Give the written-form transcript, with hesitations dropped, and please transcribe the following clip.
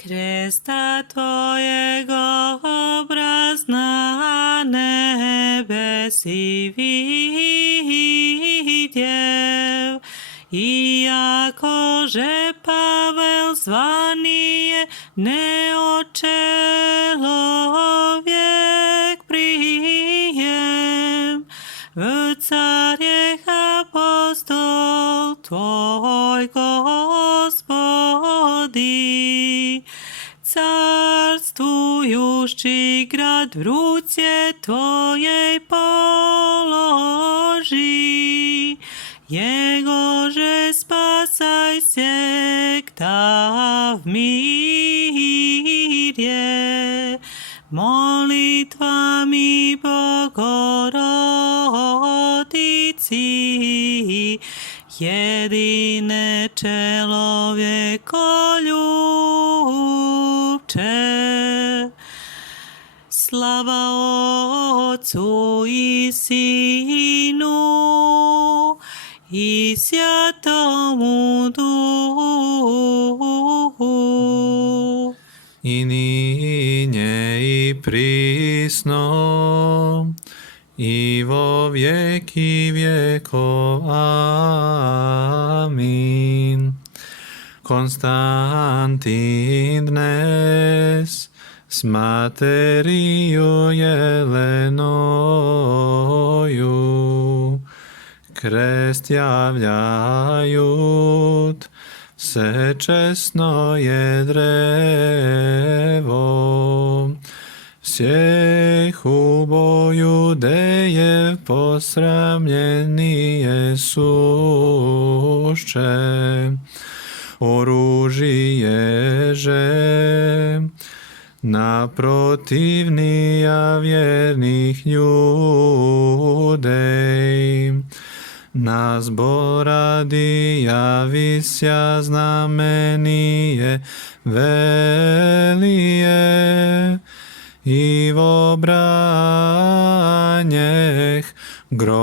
Kresta Tvojego obraz na nebesi vidjev, iakože Pavel zvani je neočelovjek prijem, v carjeh apostol Tvoj Gospodi, carstvujući grad v ruce Tvojej položi, jegože spasaj sekta v mirje, molitvami Bogorodici, jedine čelovjekoljubče. Slava Otcu i Sinu i Svjatomu Duhu, i ninje i prisno i vo vjeki vjekov. Amin. Konstantin dnes s materiju Jelenoju krest javljajut, se česno je drevo, всех убою деев посрамлjenije sušće, oružije že naprotivnija vjernih ljudej, na zboradi javisja znamenije velije, i v obranjeh grozno